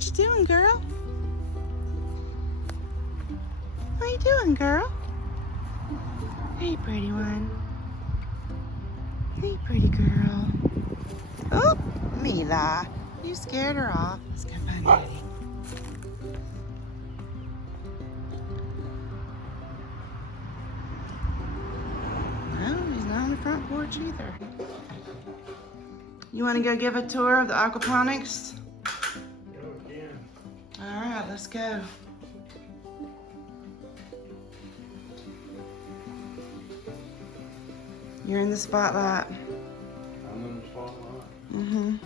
What you doing, girl? What you doing, girl? Hey, pretty one. Hey, pretty girl. Oh, Mila. You scared her off. Let's go find Daddy. No, he's not on the front porch either. You want to go give a tour of the aquaponics? Go again. All right, let's go. You're in the spotlight. I'm in the spotlight. Mm-hmm.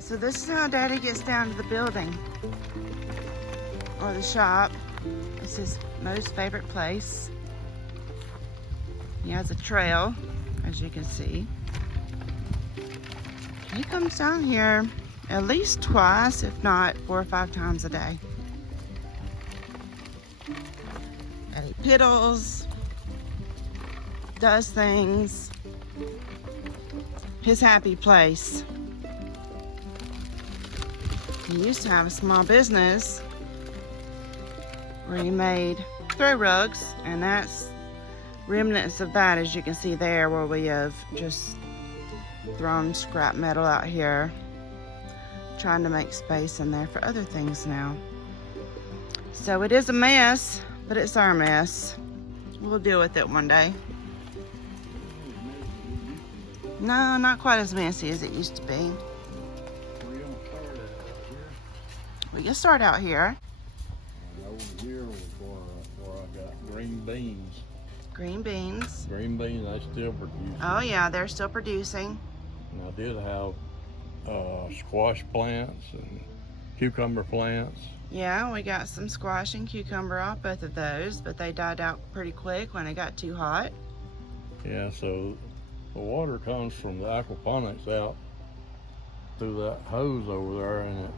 So this is how Daddy gets down to the building or the shop. It's his most favorite place. He has a trail, as you can see. He comes down here at least twice, if not 4 or 5 times a day. And he piddles, does things. His happy place. He used to have a small business where he made throw rugs, and that's remnants of that, as you can see there, where we have just thrown scrap metal out here, trying to make space in there for other things now. So it is a mess, but it's our mess. We'll deal with it one day. No, not quite as messy as it used to be. We can start out here. And over here was where I got green beans. Green beans. Green beans, I still produce. Oh yeah, they're still producing. And I did have squash plants and cucumber plants. Yeah, we got some squash and cucumber off both of those, but they died out pretty quick when it got too hot. Yeah, so the water comes from the aquaponics out through that hose over there, and it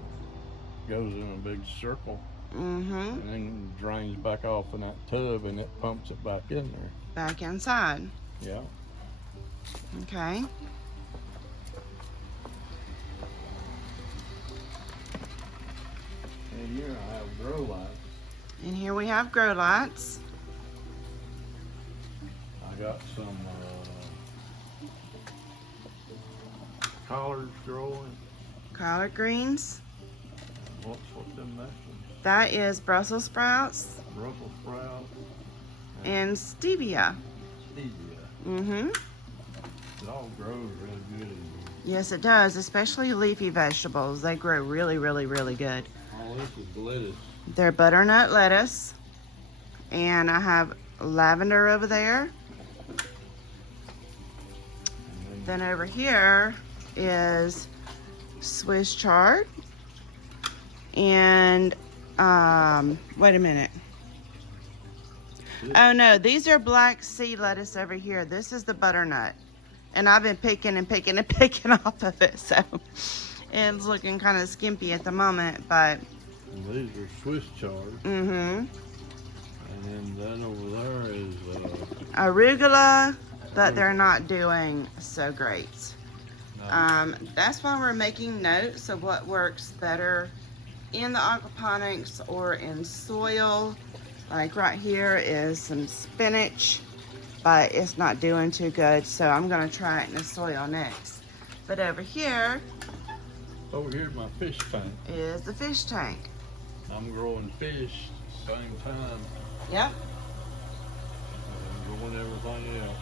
goes in a big circle. Mm-hmm. And then drains back off in that tub, and it pumps it back in there. Back inside. Yeah. Okay. And here I have grow lights. And here we have grow lights. I got some collards growing. Collard greens. What's them mushrooms? That is Brussels sprouts Brussels sprouts. and stevia. Stevia. Mm-hmm. It all grows real good in here. Yes, it does, especially leafy vegetables. They grow really, really, really good. All this is lettuce. They're butternut lettuce. And I have lavender over there. And Then over here is Swiss chard. And, wait a minute. Oh no, these are black sea lettuce over here. This is the butternut. And I've been picking and picking and picking off of it, so it's looking kind of skimpy at the moment, but. and these are Swiss chard. Mm-hmm. And then that over there is Arugula, but they're not doing so great. That's why we're making notes of what works better in the aquaponics or in soil. Like right here is some spinach, but it's not doing too good, so I'm gonna try it in the soil next. But over here here's my fish tank. is the fish tank. I'm growing fish at the same time. Yep, I'm growing everything else.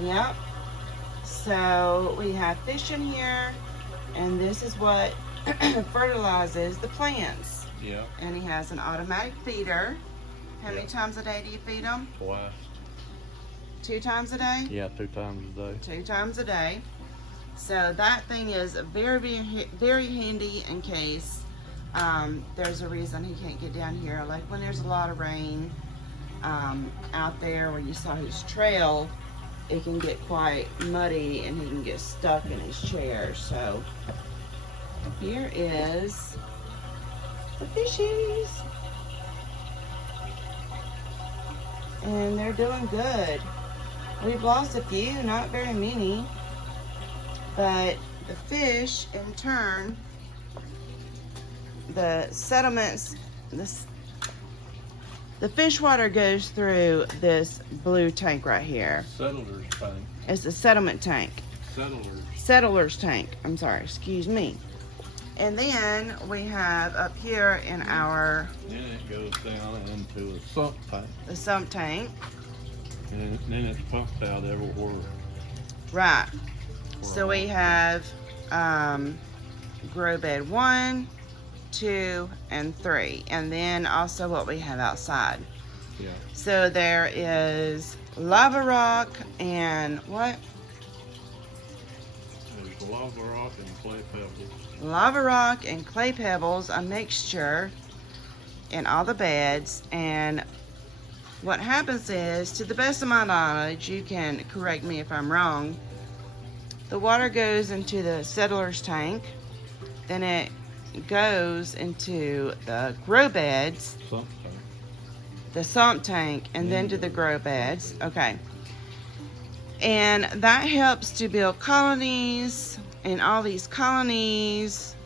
yep. So we have fish in here, and this is what fertilizes the plants. Yeah. And he has an automatic feeder. How many times a day do you feed them? Twice. 2 times a day? Yeah, 2 times a day. 2 times a day. So that thing is very handy in case there's a reason he can't get down here. Like when there's a lot of rain out there where you saw his trail, it can get quite muddy and he can get stuck in his chair. So here is the fishies. And they're doing good. We've lost a few, not very many. But the fish, in turn, the sediments, the fish water goes through this blue tank right here. Settler's tank. It's a settlement tank. Settler's tank. I'm sorry, excuse me. And then we have up here in our... Then it goes down into a sump tank. The sump tank. And then it's pumped out everywhere. Right. So we have grow bed 1, 2, and 3. And then also what we have outside. Yeah. So there is lava rock and what? There's lava rock and clay pebbles. Lava rock and clay pebbles, a mixture in all the beds. And what happens is, to the best of my knowledge, you can correct me if I'm wrong, the water goes into the settler's tank, then it goes into the grow beds, Sump tank. the sump tank, and then to the grow beds. Okay. And that helps to build colonies, and all these colonies,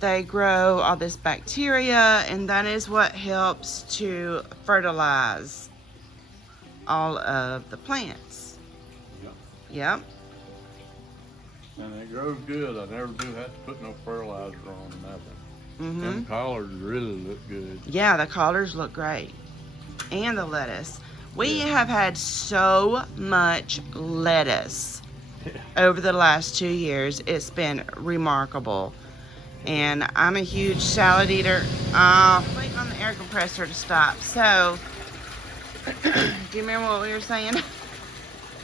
they grow all this bacteria, and that is what helps to fertilize all of the plants. Yeah. Yep. And it grows good. I never do have to put no fertilizer on nothing. Mm-hmm. Them collards really look good. Yeah, the collars look great. And the lettuce. We have had so much lettuce over the last 2 years. It's been remarkable. And I'm a huge salad eater. Wait on the air compressor to stop. So, do you remember what we were saying?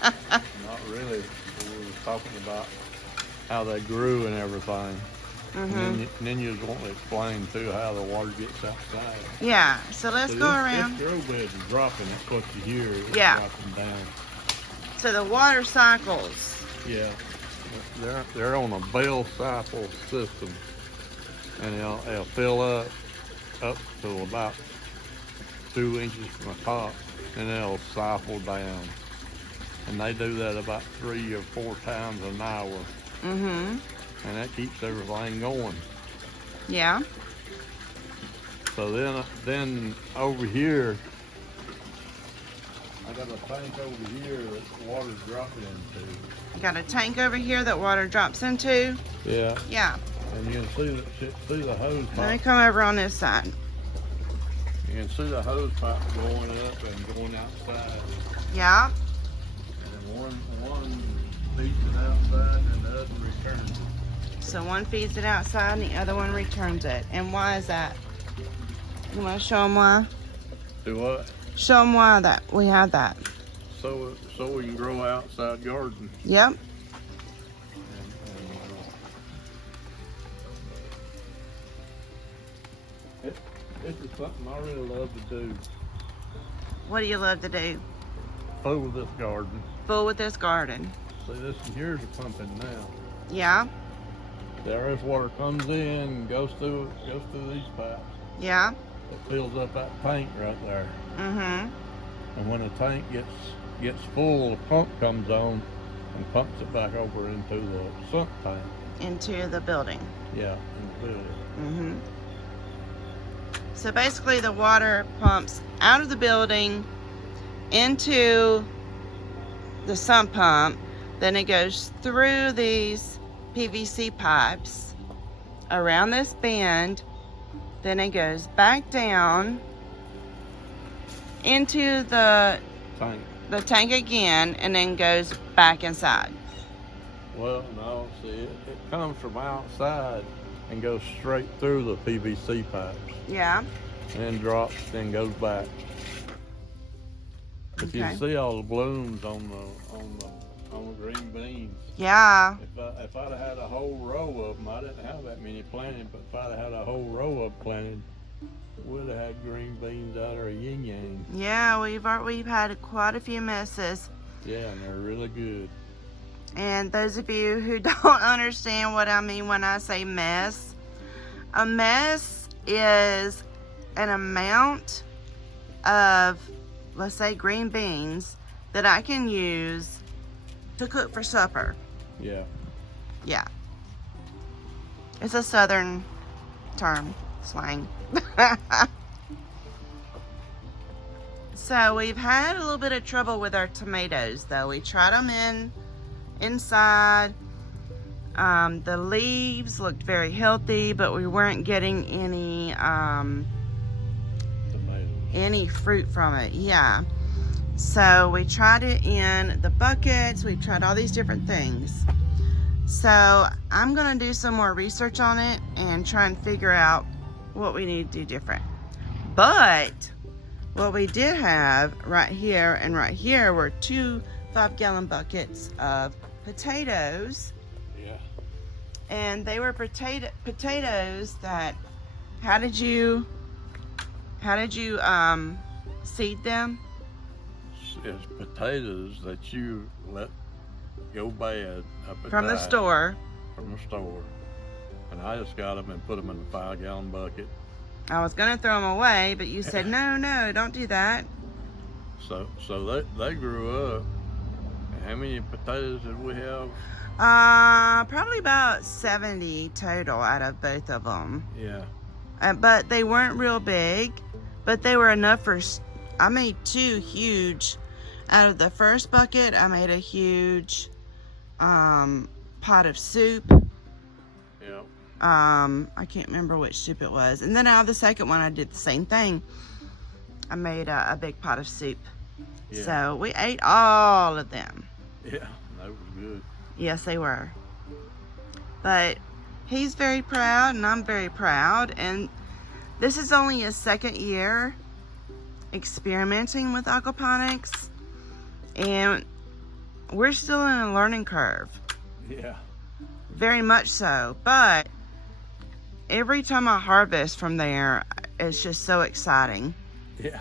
Not really. We were talking about how they grew and everything. Mm-hmm. And then you just want to explain too how the water gets outside. Yeah, so let's So go this around. grow bed is dropping. That's what you hear. It's Yeah. dropping down. So the water cycles. Yeah. They're on a bell cycle system. And they'll fill up to about 2 inches from the top, and they'll cycle down. And they do that about 3 or 4 times an hour. Mm-hmm. And that keeps everything going. Yeah. So then over here, I got a tank over here that the water's dropping into. Got a tank over here that water drops into. Yeah. Yeah. And you can see the hose Let me pipe. come over on this side. You can see the hose pipe going up and going outside. Yeah. And one feeds it outside and the other returns it. So one feeds it outside and the other one returns it. And why is that? You want to show them why? Do what? Show them why that we have that. So we can grow outside garden. Yep. This is something I really love to do. What do you love to do? Fool with this garden. Fool with this garden. See, this here's a pumping now. Yeah. There's water comes in and goes through these pipes. Yeah. It fills up that tank right there. Mm-hmm. And when the tank gets full, the pump comes on and pumps it back over into the sump tank. Into the building. Yeah, in the building. Mm-hmm. So basically the water pumps out of the building into the sump pump. Then it goes through these PVC pipes around this bend. Then it goes back down into the tank again, and then goes back inside. Well, no, see, it comes from outside and goes straight through the PVC pipes. Yeah. And then drops, then goes back. If Okay. you see all the blooms on the green beans, Yeah. if I'd have had a whole row of them, I didn't have that many planted, but if I'd have had a whole row of planted, we'd have had green beans out of yin yang. Yeah, we've had quite a few misses. Yeah, and they're really good. And those of you who don't understand what I mean when I say mess, a mess is an amount of, let's say, green beans that I can use to cook for supper. Yeah. Yeah. It's a southern term, slang. So we've had a little bit of trouble with our tomatoes, though. We tried them inside. The leaves looked very healthy, but we weren't getting any fruit from it. Yeah. So we tried it in the buckets. We tried all these different things. So I'm gonna do some more research on it and try and figure out what we need to do different. But what we did have right here and right here were 2 5-gallon buckets of potatoes. Yeah. And they were potatoes that, how did you seed them? It's potatoes that you let go bad up at From the night store. From the store. And I just got them and put them in a 5-gallon bucket. I was gonna throw them away, but you said, no, don't do that. So they grew up. How many potatoes did we have? Probably about 70 total out of both of them. Yeah. But they weren't real big, but they were enough for, I made 2 huge, out of the first bucket, I made a huge pot of soup. Yeah. I can't remember which soup it was. And then out of the second one, I did the same thing. I made a big pot of soup. Yeah. So we ate all of them. Yeah, that was good. Yes, they were. But he's very proud and I'm very proud. And this is only his 2nd year experimenting with aquaponics. And we're still in a learning curve. Yeah. Very much so. But every time I harvest from there, it's just so exciting. Yeah.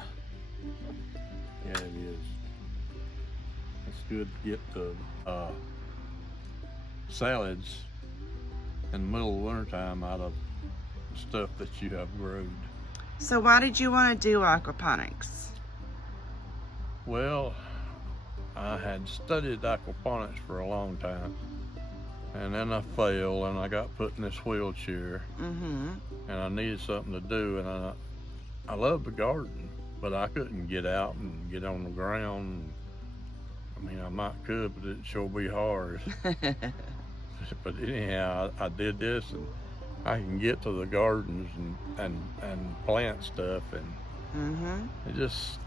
Yeah, it is. It's good to get the salads in the middle of wintertime out of stuff that you have grown. So why did you want to do aquaponics? Well, I had studied aquaponics for a long time. And then I failed and I got put in this wheelchair. Mm-hmm. And I needed something to do, and I love the garden, but I couldn't get out and get on the ground. I mean, I might could, but it'd sure be hard. But anyhow, I did this, and I can get to the gardens and plant stuff, and Mm-hmm. it's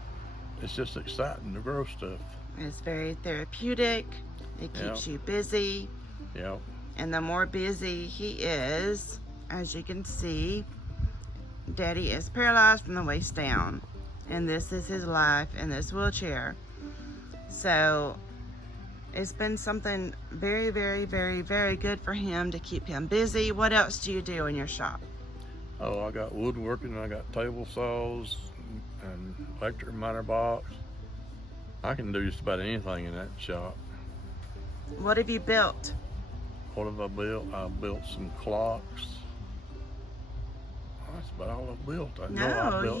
just exciting to grow stuff. It's very therapeutic. It keeps you busy. Yep. And the more busy he is, as you can see, Daddy is paralyzed from the waist down. And this is his life in this wheelchair. So it's been something very, very, very, very good for him to keep him busy. What else do you do in your shop? Oh, I got woodworking, I got table saws and electric miter box. I can do just about anything in that shop. What have you built? What have I built? I built some clocks. That's about all I built.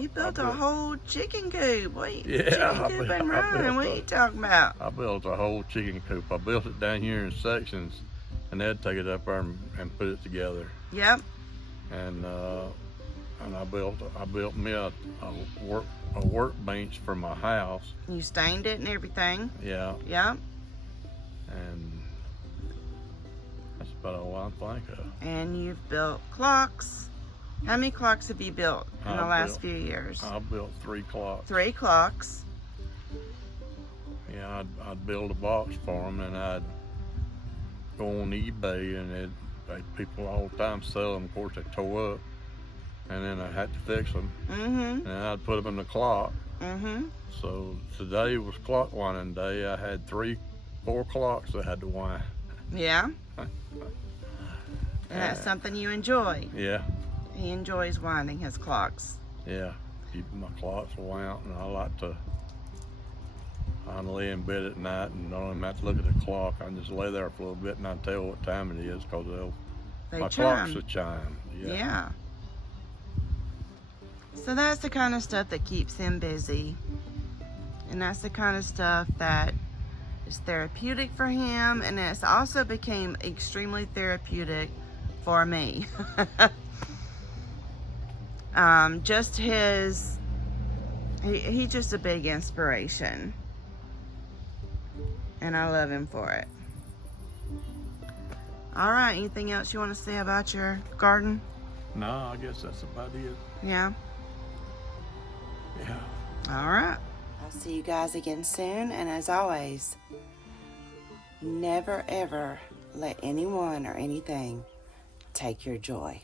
You built a whole chicken coop. What Yeah, chicken coop and run? What are you talking about? I built a whole chicken coop. I built it down here in sections, and they'd take it up there and put it together. Yep. And I built me a workbench for my house. You stained it and everything. Yeah, Yep. and that's about all I think of. And you've built clocks. How many clocks have you built in the last few years? I built 3 clocks. 3 clocks. Yeah, I'd build a box for them, and I'd go on eBay, and people all the time sell them. Of course, they tore up, and then I had to fix them. Mm-hmm. And I'd put them in the clock, Mm-hmm. So today was clock winding day. I had 4 clocks I had to wind. Yeah. And that's something you enjoy. Yeah. He enjoys winding his clocks. Yeah. Keeping my clocks wound, and I like to. I lay in bed at night and don't even have to look at the clock. I can just lay there for a little bit and I tell what time it is because my clocks will chime. Yeah. So that's the kind of stuff that keeps him busy. And that's the kind of stuff that is therapeutic for him. And it's also became extremely therapeutic for me. Just he's just a big inspiration. And I love him for it. All right, anything else you want to say about your garden? No, I guess that's about it. Yeah. Yeah. All right. I'll see you guys again soon. And as always, never ever let anyone or anything take your joy.